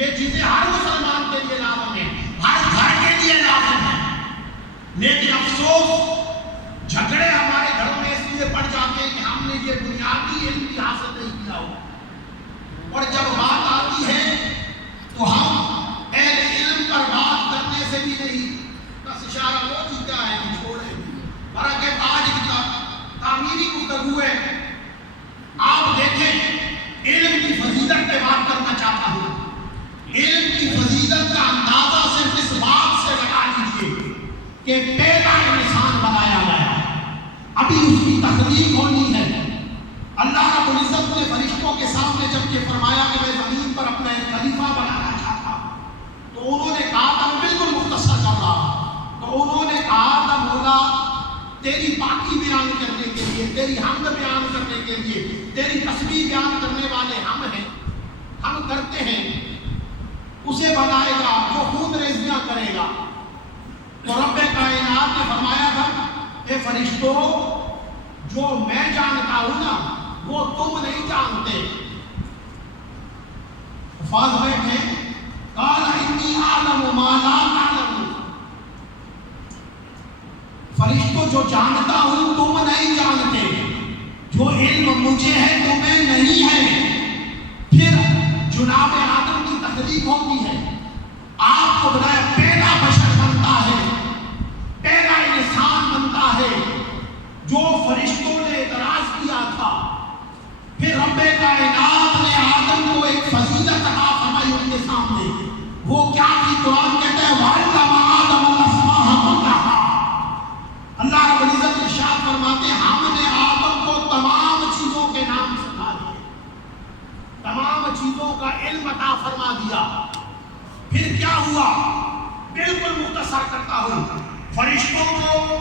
یہ چیزیں ہر مسلمان کے لیے لازم ہیں، ہر گھر کے لیے لازم ہے۔ لیکن افسوس جھگڑے ہمارے گھروں میں اس لیے پڑ جاتے ہیں کہ ہم نے یہ بنیادی علم بھی حاصل نہیں کیا ہو، اور جب بات آتی ہے تو ہم اہل علم پر بات کرنے سے بھی نہیں، بس اشارہ ہو چکا ہے کہ چھوڑیں۔ برکہ آج کی تعمیری گفتگو ہے، آپ دیکھیں علم کی فضیلت پہ بات کرنا چاہتا ہوں۔ علم کی فضیلت کا اندازہ صرف اس بات سے لگا لیجیے کہ پہلا انسان بنایا گیا، ابھی اس کی تخلیق ہونی ہے۔ اللہ رب العزت نے فرشتوں کے سامنے جب یہ فرمایا کہ میں زمین پر اپنا ایک خلیفہ بنانا چاہتا ہوں، تو انہوں نے کہا تھا، میں بالکل مختصر کر رہا، تو انہوں نے کہا تھا مولا تیری پاکی بیان کرنے کے لیے، تیری حمد بیان کرنے کے لیے، تیری تسبیح بیان کرنے والے ہم ہیں، ہم کرتے ہیں، اسے بنائے گا جو خون ریزیاں کرے گا۔ تو رب کائنات نے فرمایا تھا، اے فرشتوں جو میں جانتا ہوں نا وہ تم نہیں جانتے۔ حفاظ بیٹھے، قال انی اعلم ما لا تعلمون، فرشتوں جو جانتا ہوں تم نہیں جانتے، جو علم مجھے ہے تمہیں نہیں ہے۔ پھر جناب آدم کی تخلیق ہوتی ہے، آپ کو بنایا، پہلا بشر بنتا ہے، پہلا انسان بنتا ہے جو فرشتوں نے اعتراض کیا تھا۔ پھر رب کائنات نے آدم کو ایک فضیلت عطا فرمائی ان کے سامنے، وہ کیا تھی؟ قرآن کہتا ہے وَعَلَّمَ آدَمَ الْأَسْمَاءَ كُلَّهَا۔ اللہ رب العزت ارشاد فرماتے ہیں ہم نے آدم کو تمام چیزوں کے نام سکھا دیے، تمام چیزوں کا علم عطا فرما دیا۔ پھر کیا ہوا؟ بالکل مختصر کرتا ہوں، فرشتوں کو